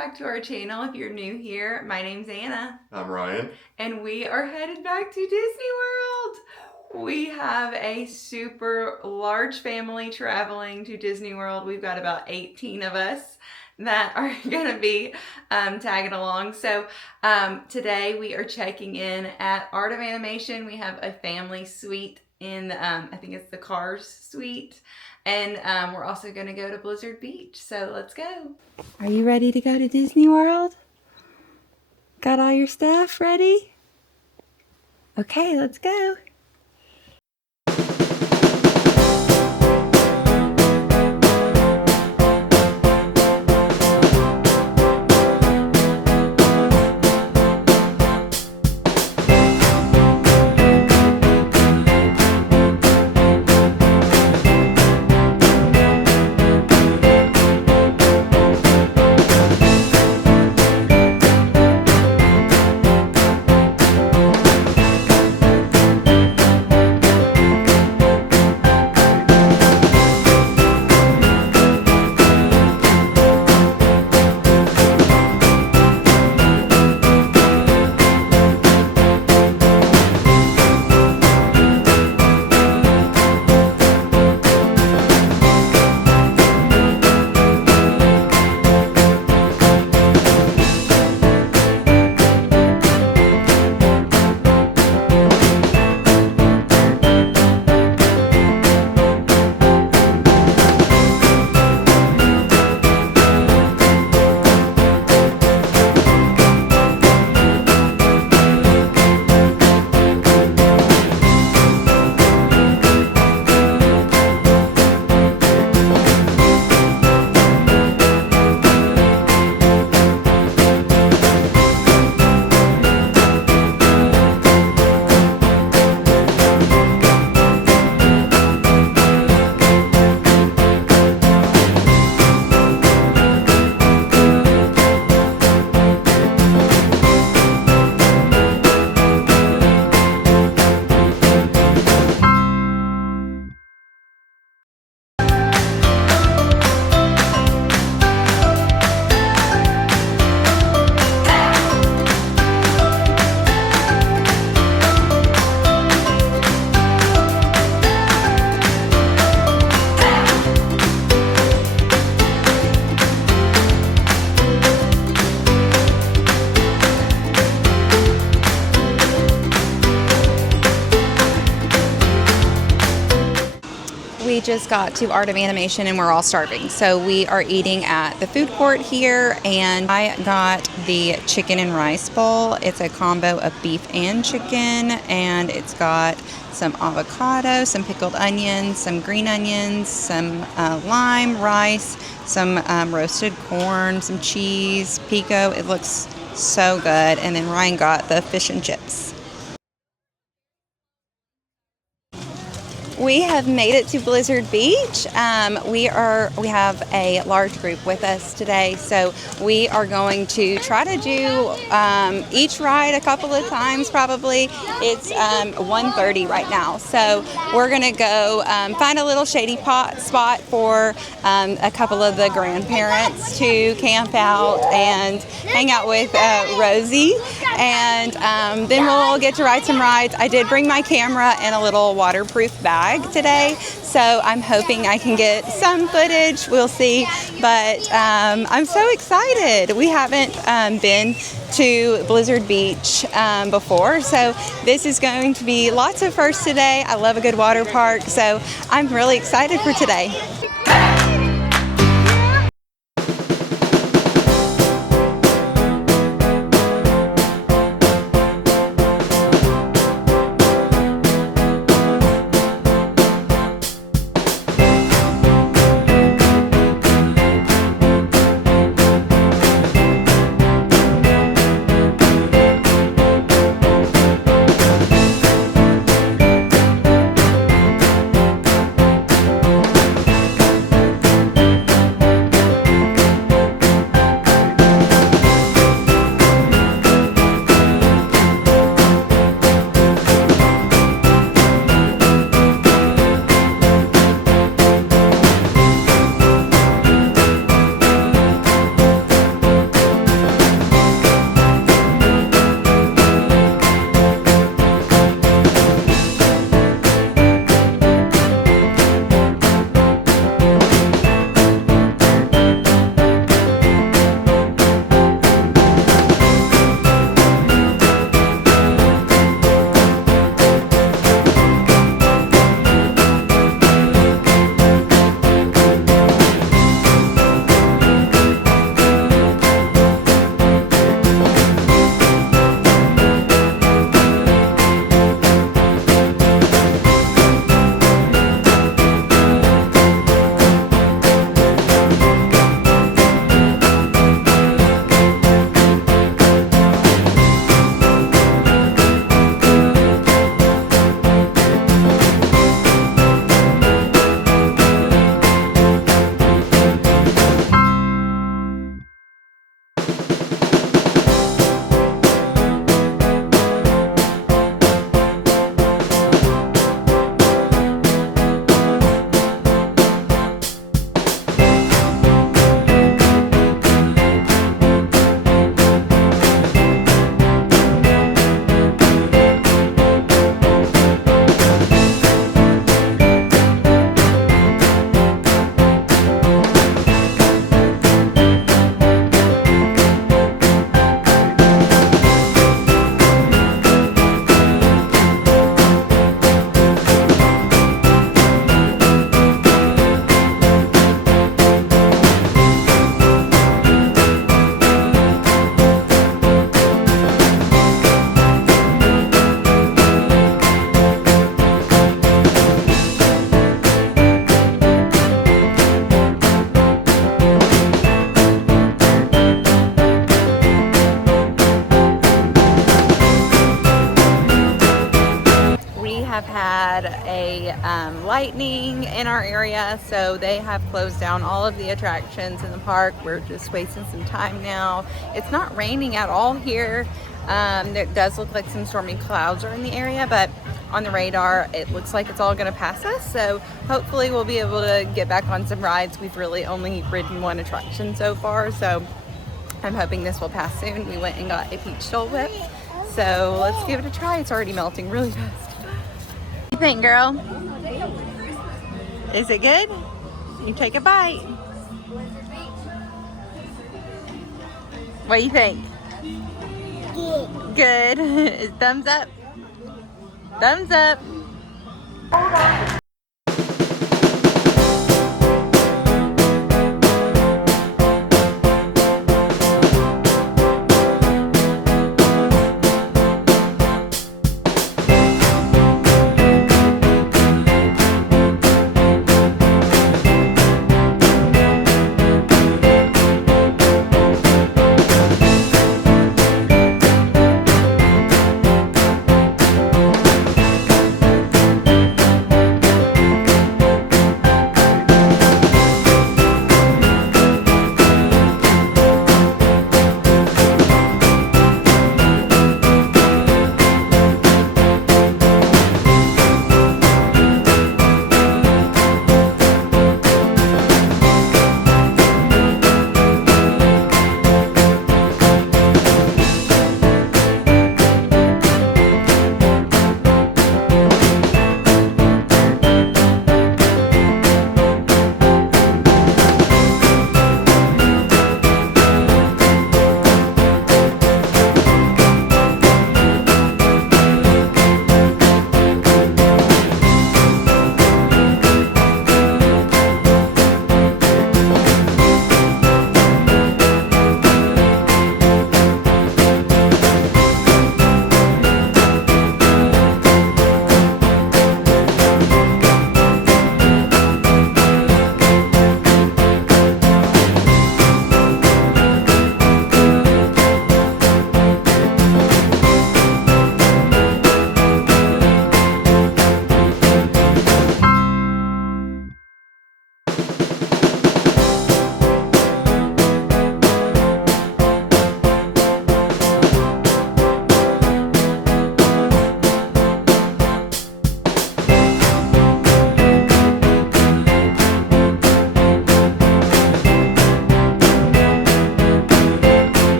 back to our channel. If you're new here, my name's Anna. I'm Ryan. And we are headed back to Disney World. We have a super large family traveling to Disney World. We've got about 18 of us that are going to be tagging along. So today we are checking in at Art of Animation. We have a family suite in, I think it's the Cars suite. And we're also going to go to Blizzard Beach. So let's go. Are you ready to go to Disney World? Got all your stuff ready? Okay, let's go. We just got to Art of Animation and we're all starving. So we are eating at the food court here, and I got the chicken and rice bowl. It's a combo of beef and chicken, and it's got some avocado, some pickled onions, some green onions, some lime, rice, some roasted corn, some cheese, pico. It looks so good. And then Ryan got the fish and chips. We have made it to Blizzard Beach. We have a large group with us today, so we are going to try to do each ride a couple of times probably. It's 1:30 right now, so we're gonna go find a little shady spot for a couple of the grandparents to camp out and hang out with Rosie, and then we'll all get to ride some rides. I did bring my camera and a little waterproof bag today, so I'm hoping I can get some footage. We'll see, but I'm so excited. We haven't been to Blizzard Beach before, so this is going to be lots of firsts today. I love a good water park, so I'm really excited for today. have had a lightning in our area, so they have closed down all of the attractions in the park. We're just wasting some time now. It's not raining at all here. It does look like some stormy clouds are in the area, but on the radar it looks like it's all going to pass us, so hopefully we'll be able to get back on some rides. We've really only ridden one attraction so far, so I'm hoping this will pass soon. We went and got a peach Dole Whip, so let's give it a try. It's already melting really fast. What do you think, girl? Is it good? You take a bite. What do you think? Good. Thumbs up. Thumbs up.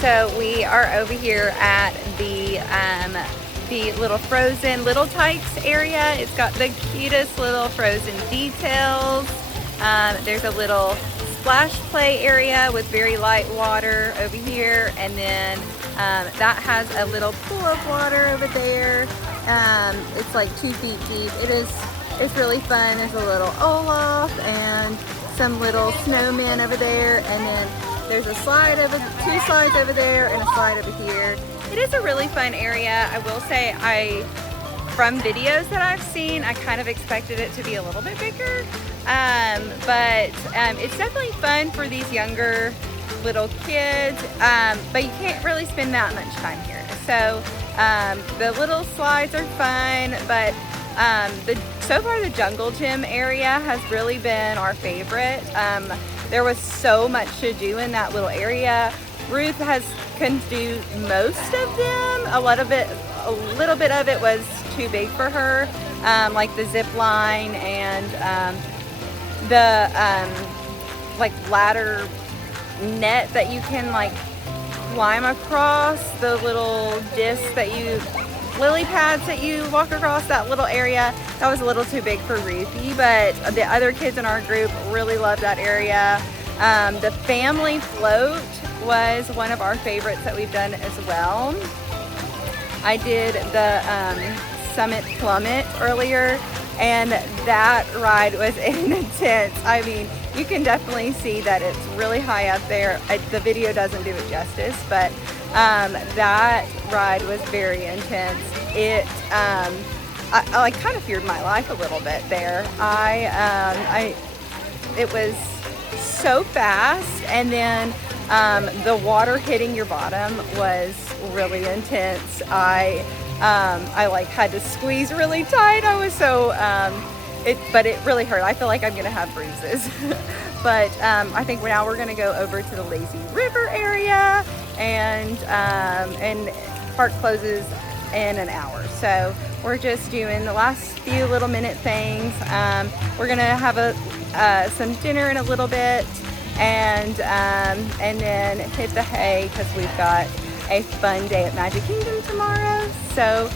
So we are over here at the little frozen Little Tykes area. It's got the cutest little frozen details. There's a little splash play area with very light water over here, and then that has a little pool of water over there. It's like 2 feet deep. It's really fun. There's a little Olaf and some little snowmen over there, and then there's a slide over, 2 slides over there and a slide over here. It is a really fun area. I will say, from videos that I've seen, I kind of expected it to be a little bit bigger, but it's definitely fun for these younger little kids, but you can't really spend that much time here. So the little slides are fun, but So far the jungle gym area has really been our favorite. There was so much to do in that little area. Ruth can do most of them. A little bit of it was too big for her, like the zip line and the like ladder net that you can like climb across, the little discs that lily pads that you walk across, that little area. That was a little too big for Ruthie, but the other kids in our group really loved that area. The family float was one of our favorites that we've done as well. I did the Summit Plummet earlier, and that ride was intense. I mean, you can definitely see that it's really high up there. The video doesn't do it justice, but that ride was very intense. I kind of feared my life a little bit there. It was so fast, and then the water hitting your bottom was really intense. I like had to squeeze really tight. I was so but it really hurt. I feel like I'm gonna have bruises. But I think now we're gonna go over to the lazy river area, and park closes in an hour. So we're just doing the last few little minute things. We're gonna have some dinner in a little bit, and then hit the hay because we've got a fun day at Magic Kingdom tomorrow. So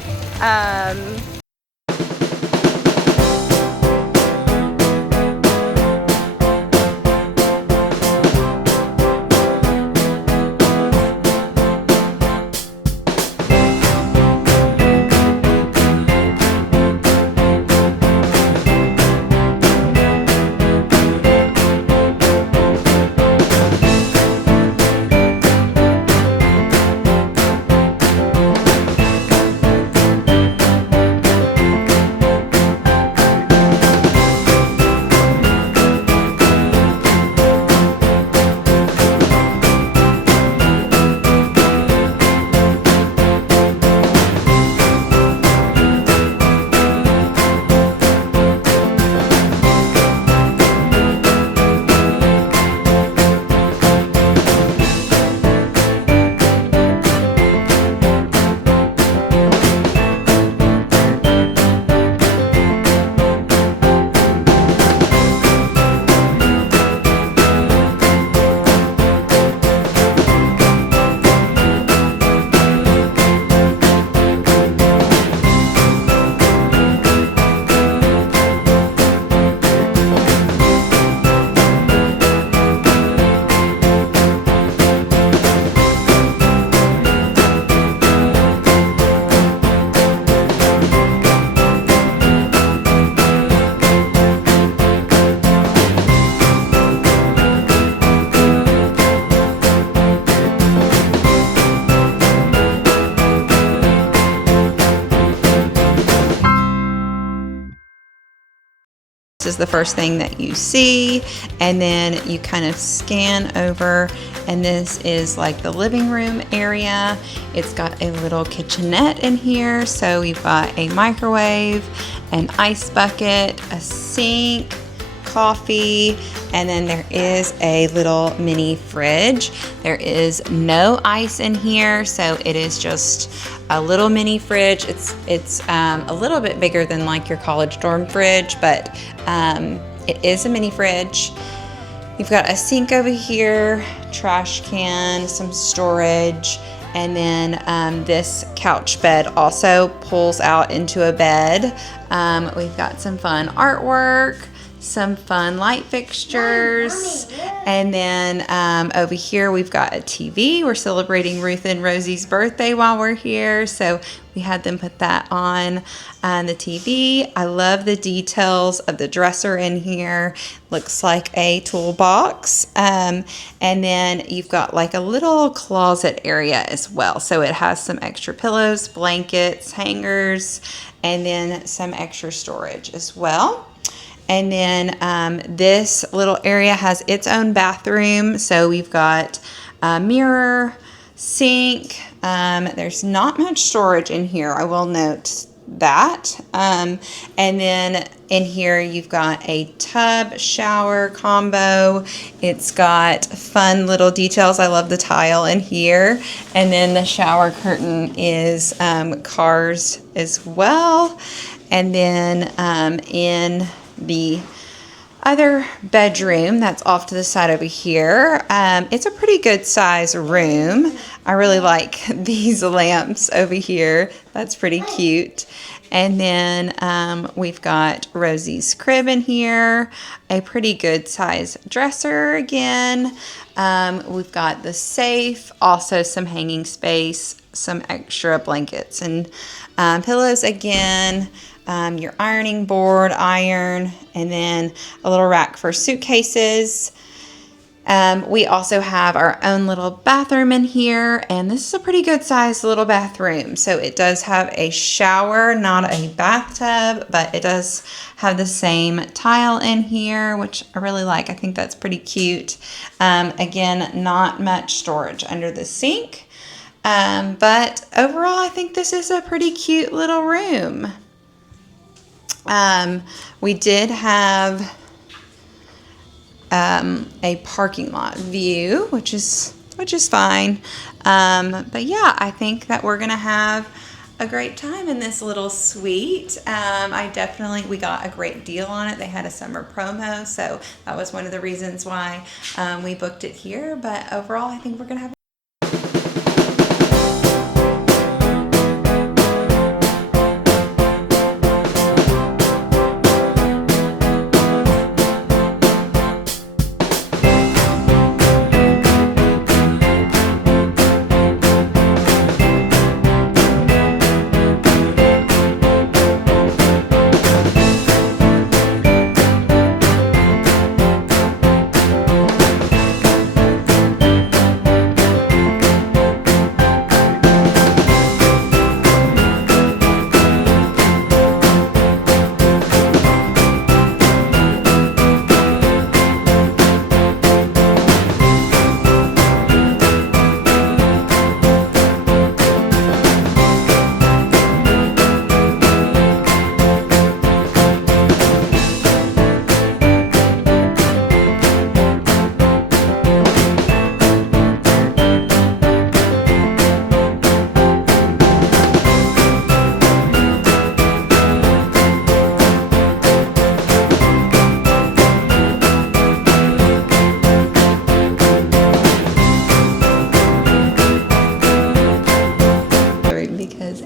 is the first thing that you see, and then you kind of scan over, and this is like the living room area. It's got a little kitchenette in here, so we've got a microwave, an ice bucket, a sink, coffee, and then there is a little mini fridge. There is no ice in here, so it is just a little mini fridge. It's a little bit bigger than like your college dorm fridge, but it is a mini fridge. You've got a sink over here, trash can, some storage, and then this couch bed also pulls out into a bed. We've got some fun artwork, some fun light fixtures, and then over here we've got a TV. We're celebrating Ruth and Rosie's birthday while we're here, so we had them put that on the TV. I love the details of the dresser in here. Looks like a toolbox, and then you've got like a little closet area as well, so it has some extra pillows, blankets, hangers, and then some extra storage as well. And then this little area has its own bathroom. So we've got a mirror, sink. There's not much storage in here, I will note that. And then in here you've got a tub shower combo. It's got fun little details. I love the tile in here. And then the shower curtain is cars as well. And then in the other bedroom that's off to the side over here, it's a pretty good size room. I really like these lamps over here. That's pretty cute. And then we've got Rosie's crib in here, a pretty good size dresser again. We've got the safe, also some hanging space, some extra blankets and pillows again. Your ironing board, iron, and then a little rack for suitcases. We also have our own little bathroom in here, and this is a pretty good sized little bathroom. So it does have a shower, not a bathtub, but it does have the same tile in here, which I really like. I think that's pretty cute. Again, not much storage under the sink, but overall I think this is a pretty cute little room. We did have a parking lot view, which is fine. But yeah, I think that we're gonna have a great time in this little suite. We got a great deal on it. They had a summer promo, so that was one of the reasons why we booked it here. But overall, I think we're gonna have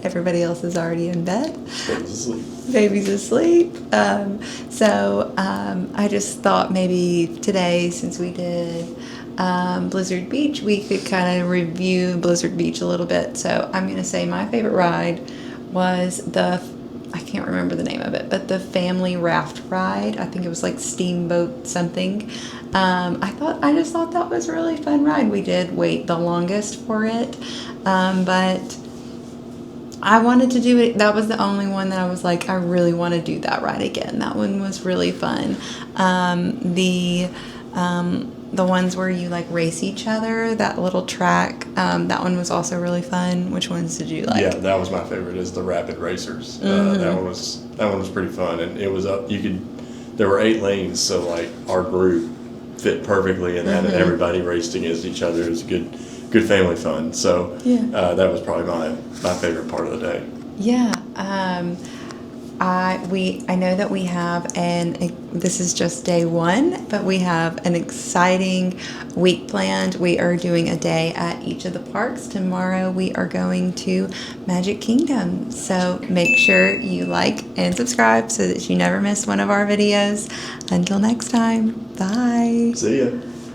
everybody else is already in bed. Baby's asleep. I just thought maybe today, since we did Blizzard Beach, we could kind of review Blizzard Beach a little bit. So I'm going to say my favorite ride was I can't remember the name of it, but the family raft ride. I think it was like Steamboat something. I just thought that was a really fun ride. We did wait the longest for it, but I wanted to do it. That was the only one that I was like, I really want to do that ride again. That one was really fun. The ones where you like race each other, that little track, that one was also really fun. Which ones did you like? Yeah, that was my favorite. Is the Rapid Racers. That one was pretty fun, and it was up. There were 8 lanes, so like our group fit perfectly in that, and everybody raced against each other. It was good family fun. So that was probably my favorite part of the day. Yeah. I know that we have this is just day 1, but we have an exciting week planned. We are doing a day at each of the parks. Tomorrow we are going to Magic Kingdom. So make sure you like and subscribe so that you never miss one of our videos. Until next time, bye. See ya.